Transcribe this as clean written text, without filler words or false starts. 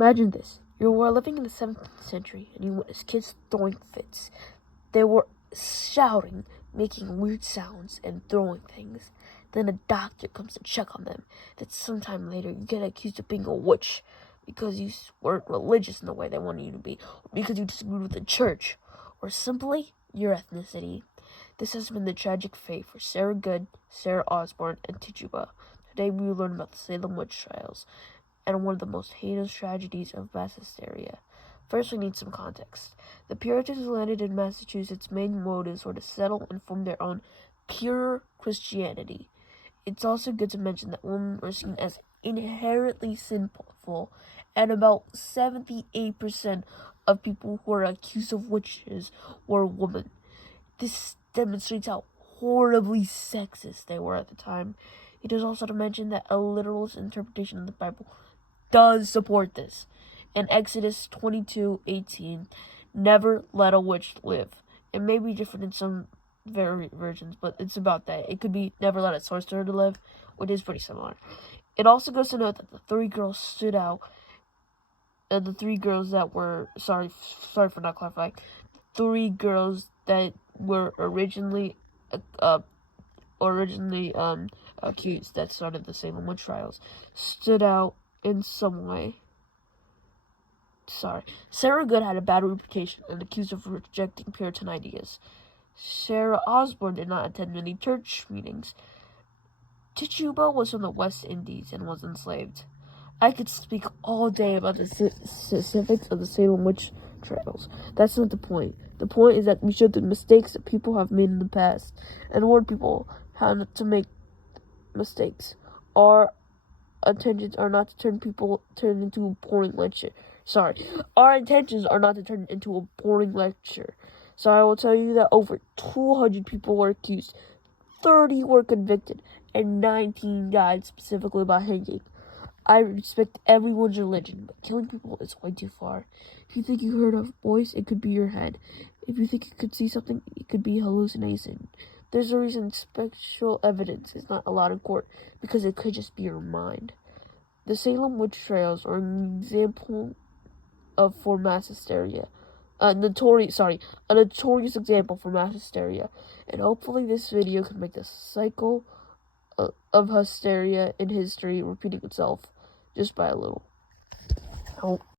Imagine this. You were living in the 17th century and you witnessed kids throwing fits. They were shouting, making weird sounds, and throwing things. Then a doctor comes to check on them. Then sometime later you get accused of being a witch because you weren't religious in the way they wanted you to be, or because you disagreed with the church, or simply your ethnicity. This has been the tragic fate for Sarah Good, Sarah Osborne, and Tituba. Today we will learn about the Salem witch trials and one of the most heinous tragedies of mass hysteria. First, we need some context. The Puritans landed in Massachusetts' main motives were to settle and form their own pure Christianity. It's also good to mention that women were seen as inherently sinful, and about 78% of people who were accused of witches were women. This demonstrates how horribly sexist they were at the time. It is also to mention that a literalist interpretation of the Bible does support this. In Exodus 22:18, never let a witch live. It may be different in some versions, but it's about that. It could be never let a sorcerer live, which is pretty similar. It also goes to note that the three girls stood out, and the three girls that were sorry for not clarifying. Three girls that were originally accused that started the Salem witch trials stood out in some way. Sarah Good had a bad reputation and accused of rejecting Puritan ideas. Sarah Osborne did not attend many church meetings. Tituba was from the West Indies and was enslaved. I could speak all day about the specifics of the Salem witch trials. That's not the point. The point is that we show the mistakes that people have made in the past and warn people how not to make mistakes. Our intentions are not to turn into a boring lecture. Our intentions are not to turn it into a boring lecture. So I will tell you that over 200 people were accused, 30 were convicted, and 19 died specifically by hanging. I respect everyone's religion, but killing people is way too far. If you think you heard a voice, it could be your head. If you think you could see something, it could be hallucination. There's a reason spectral evidence is not allowed in court, because it could just be your mind. The Salem witch trials are an example for mass hysteria. A notorious example for mass hysteria. And hopefully this video can make the cycle of hysteria in history repeating itself just by a little.